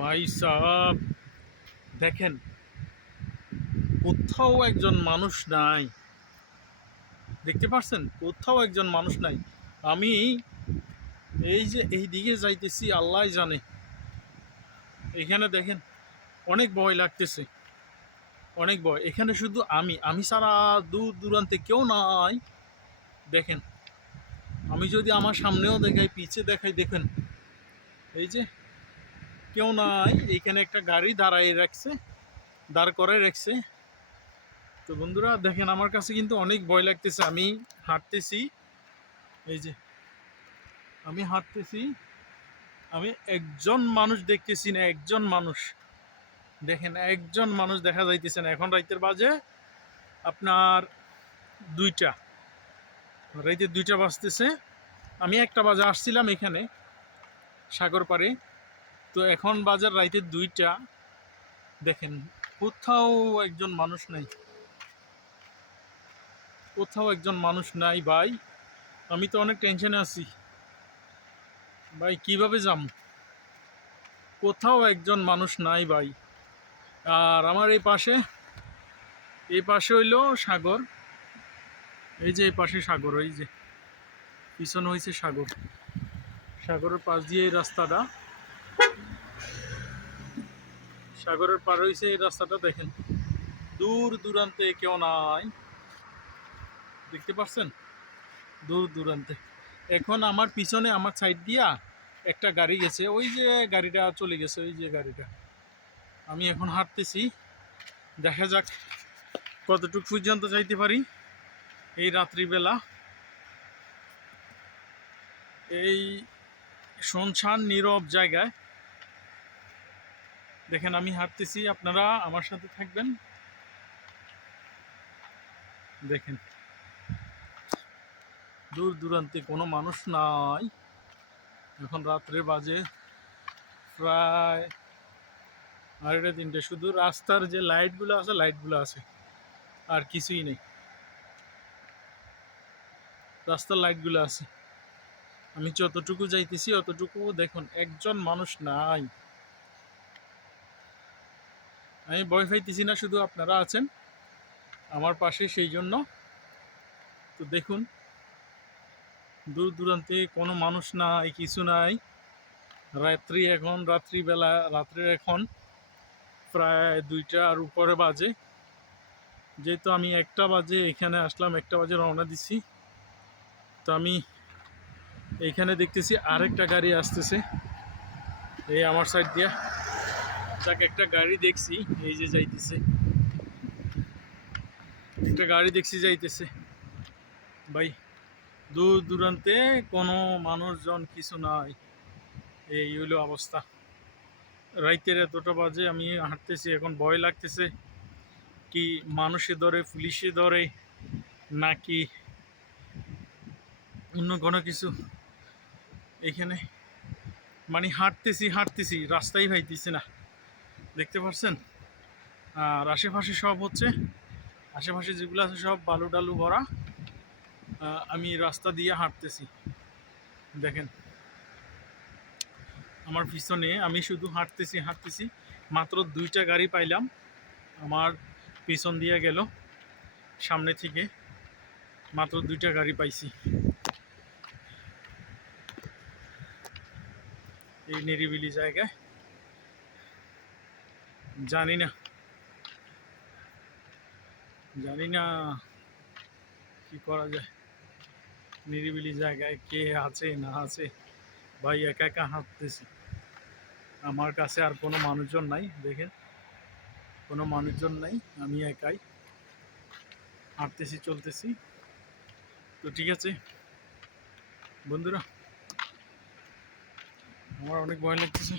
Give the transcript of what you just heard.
ভাই সাহেব, দেখেন কোথাও একজন মানুষ নাই। দেখতে পাচ্ছেন কোথাও একজন মানুষ নাই। আমি এই যে এই দিকে যাইতেছি, আল্লাহ জানে। এখানে দেখেন অনেক ভয় লাগতেছে, অনেক ভয়। এখানে শুধু আমি ছাড়া দূর দূরান্তে কেউ নাই। দেখেন আমি যদি আমার সামনেও দেখাই, পিছে দেখাই, দেখেন এই যে কেউ নাই। এইখানে একটা গাড়ি দাঁড় করায় রাখছে। তো বন্ধুরা দেখেন, আমার কাছে কিন্তু অনেক ভয় লাগতেছে। আমি হাঁটতেছি, এই যে আমি হাঁটতেছি, আমি একজন মানুষ দেখতেছি না। একজন মানুষ দেখেন, একজন মানুষ দেখা যাইতেছে না। এখন রাইতের বাজে আপনার 2টা, রাইতের 2টা বাজতেছে। আমি 1টা বাজে আসছিলাম এখানে সাগর পাড়ে, তো এখন বাজার রাইতের 2টা। দেখেন কোথাও একজন মানুষ নাই, কোথাও একজন মানুষ নাই ভাই। আমি তো অনেক টেনশনে আছি ভাই, কিভাবে যাম? কোথাও একজন মানুষ নাই ভাই। আর আমার এই পাশে হইলো সাগর। এই যে এই পাশে সাগর, ওই যে পিছনে হয়েছে সাগর। সাগরের পাশ দিয়ে এই রাস্তাটা, সাগরের পার হয়েছে এই রাস্তাটা। দেখেন দূর দূরান্তে কেউ নাই, দেখতে পাচ্ছেন? দূর দূরান্তে। এখন আমার পিছনে, আমার সাইড দিয়া একটা গাড়ি গেছে, ওই যে গাড়িটা চলে গেছে, ওই যে গাড়িটা। আমি এখন হাঁটতেছি, দেখা যাক কতটুকু পর্যন্ত যাইতে পারি এই রাত্রিবেলা, এই শুনশান নীরব জায়গায়। দেখেন আমি হাঁটতেছি, আপনারা আমার সাথে থাকবেন। দেখেন দূর দূরান্তে কোনো মানুষ নাই। এখন রাত্রে বাজে প্রায় 2:30। শুধু রাস্তার যে লাইটগুলো আছে, লাইটগুলো আছে, আর কিছুই নেই। রাস্তার লাইটগুলো আছে। আমি যতটুকু যাইতেছি অতটুকু দেখুন, একজন মানুষ নাই। আমি ভয় পাইতেছি না, শুধু আপনারা আছেন আমার পাশে, সেই জন্য। তো দেখুন দূর দূরান্তে কোনো মানুষ নাই, কিছু নাই। রাত্রের এখন প্রায় 2টার উপরে বাজে। যেহেতু আমি 1টা বাজে এখানে আসলাম, 1টা বাজে রওনা দিছি। তো আমি এইখানে দেখতেছি আরেকটা গাড়ি আসতেছে এই আমার সাইড দিয়া। যাক, একটা গাড়ি দেখছি, এই যে যাইতেছে, একটা গাড়ি দেখছি যাইতেছে। ভাই দূর দূরান্তে কোনো মানুষজন কিছু নাই, এই হইলো অবস্থা। রাইতের এতটা বাজে আমি হাঁটতেছি, এখন ভয় লাগতেছে কি মানুষে ধরে, পুলিশে ধরে, নাকি অন্য কোনো কিছু। এখানে মানে হাঁটতেছি রাস্তাই পাইতেছি না, দেখতে পাচ্ছেন? আর আশেপাশে সব হচ্ছে, আশেপাশে যেগুলো আছে সব বালু টালু ভরা। আমি রাস্তা দিয়ে হাঁটতেছি, দেখেন আমার পিছনে। আমি শুধু হাঁটতেছি, মাত্র 2টা গাড়ি পাইলাম। আমার পিছন দিয়ে গেল, সামনে থেকে মাত্র 2টা গাড়ি পাইছি এই নিরিবিলি জায়গায়। জানি না কি করা যায়। নিরিবিলি জায়গায় কে আছে না আছে, ভাই একা একা হাঁটতেছি। আমার কাছে আর কোনো মানুষজন নাই, দেখেন কোনো মানুষজন নাই, আমি একাই হাঁটতেছি, চলতেছি। তো ঠিক আছে বন্ধুরা, আমার অনেক ভয় লাগতেছে।